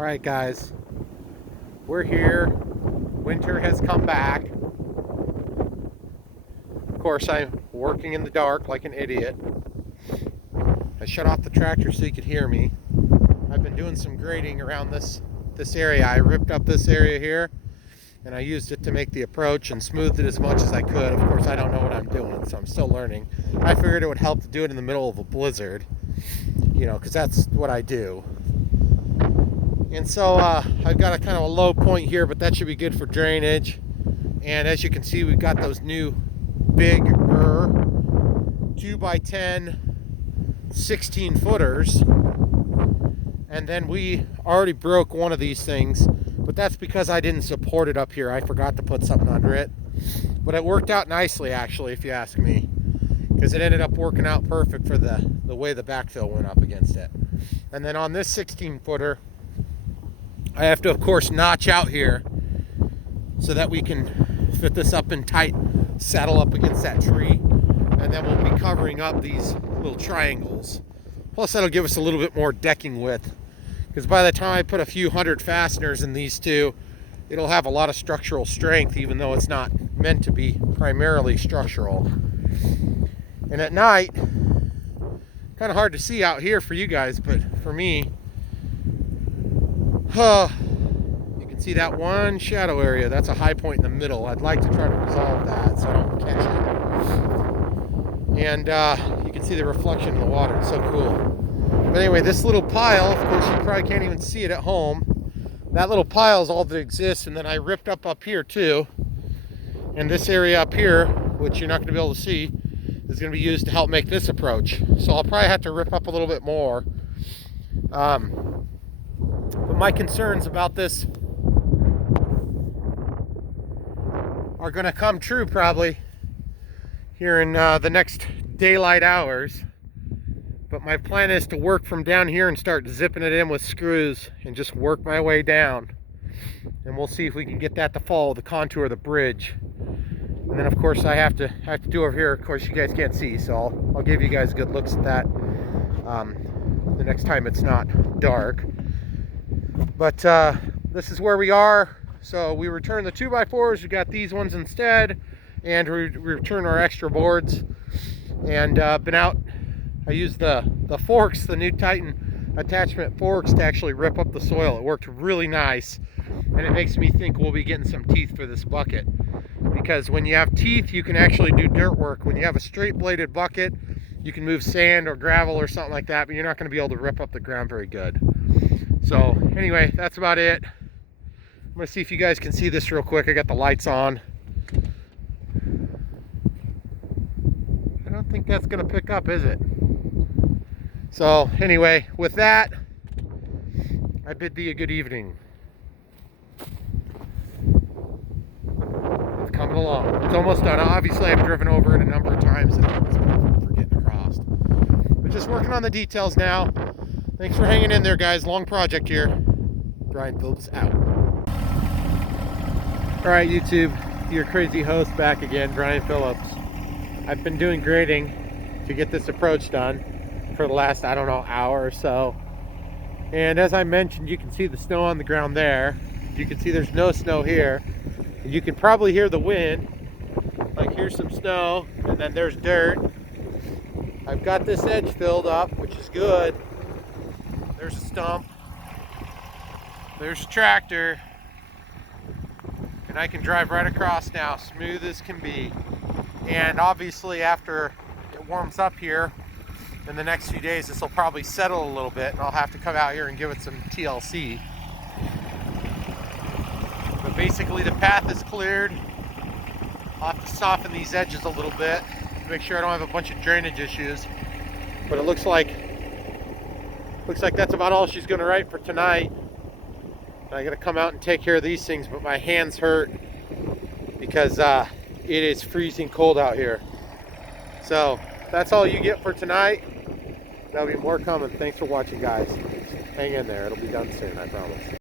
All right, guys, we're here. Winter has come back. Of course, I'm working in the dark like an idiot. I shut off the tractor so you could hear me. I've been doing some grading around this area. I ripped up this area here and I used it to make the approach and smoothed it as much as I could. Of course, I don't know what I'm doing, so I'm still learning. I figured it would help to do it in the middle of a blizzard, you know, because that's what I do. And so I've got a kind of a low point here, but that should be good for drainage. And as you can see, we've got those new big 2x10 16 footers. And then we already broke one of these things, but that's because I didn't support it up here. I forgot to put something under it. But it worked out nicely, actually, if you ask me, because it ended up working out perfect for the way the backfill went up against it. And then on this 16 footer, I have to, of course, notch out here so that we can fit this up in tight, saddle up against that tree, and then we'll be covering up these little triangles. Plus, that'll give us a little bit more decking width, because by the time I put a few hundred fasteners in these two, it'll have a lot of structural strength, even though it's not meant to be primarily structural. And at night, kind of hard to see out here for you guys, but for me, you can see that one shadow area. That's a high point in the middle. I'd like to try to resolve that so I don't catch it. And you can see the reflection in the water. It's so cool. But anyway, this little pile, of course, you probably can't even see it at home. That little pile is all that exists. And then I ripped up here too. And this area up here, which you're not going to be able to see, is going to be used to help make this approach. So I'll probably have to rip up a little bit more. But my concerns about this are going to come true probably here in the next daylight hours. But my plan is to work from down here and start zipping it in with screws and just work my way down. And we'll see if we can get that to follow the contour of the bridge. And then, of course, I have to do over here. Of course, you guys can't see, so I'll give you guys good looks at that the next time it's not dark. But this is where we are. So we return the 2x4s. We got these ones instead, and we return our extra boards. And been out. I used the forks, the new Titan attachment forks, to actually rip up the soil. It worked really nice, and it makes me think we'll be getting some teeth for this bucket. Because when you have teeth, you can actually do dirt work. When you have a straight bladed bucket, you can move sand or gravel or something like that, but you're not going to be able to rip up the ground very good. So anyway, that's about it. I'm going to see if you guys can see this real quick. I got the lights on. I don't think that's going to pick up, is it? So anyway, with that, I bid thee a good evening. It's coming along. It's almost done. Obviously, I've driven over it a number of times and it's perfect for getting across. But just working on the details now. Thanks for hanging in there, guys. Long project here. Brian Phillips out. All right, YouTube, your crazy host back again, Brian Phillips. I've been doing grading to get this approach done for the last, I don't know, hour or so. And as I mentioned, you can see the snow on the ground there. You can see there's no snow here. And you can probably hear the wind. Like, here's some snow, and then there's dirt. I've got this edge filled up, which is good. There's a stump. There's a tractor. And I can drive right across now, smooth as can be. And obviously, after it warms up here in the next few days, this will probably settle a little bit, and I'll have to come out here and give it some TLC. But basically, the path is cleared. I'll have to soften these edges a little bit to make sure I don't have a bunch of drainage issues. But it looks like that's about all she's going to write for tonight. I got to come out and take care of these things, but my hands hurt because it is freezing cold out here. So that's all you get for tonight. There'll be more coming. Thanks for watching, guys. Hang in there. It'll be done soon, I promise.